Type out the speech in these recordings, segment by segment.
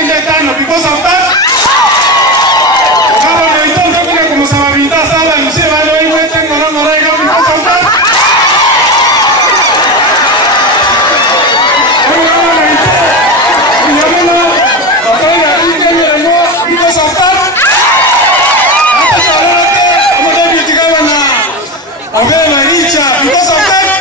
in the time because of that. Kama ndio kuna kumsababisha sala msee wale wewe tengo na morega because of that. Because of that.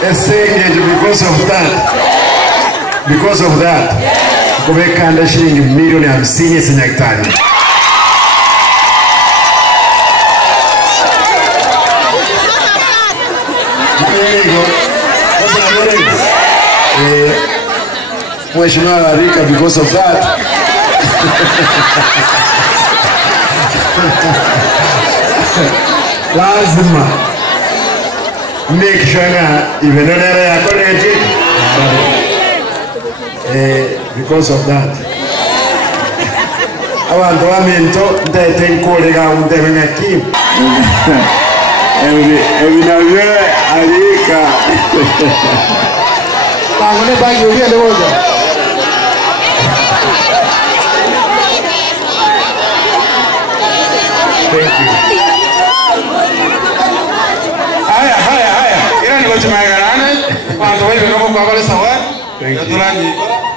Because of that. Because of that, kumekanda shilingi milioni 50 Senyaktani. Mheshimiwa Arika, because of that. Lazima make sure ivenonera yako leti. Because of that. Abantu bamento ndete nkolega umdebenya kim. Ebinavyo Arika. Bangone bagi ubi alewoga. Thank you. Haya. Ila ni watu magarana. Watu wewe kama kwa wale sawa. Thank you.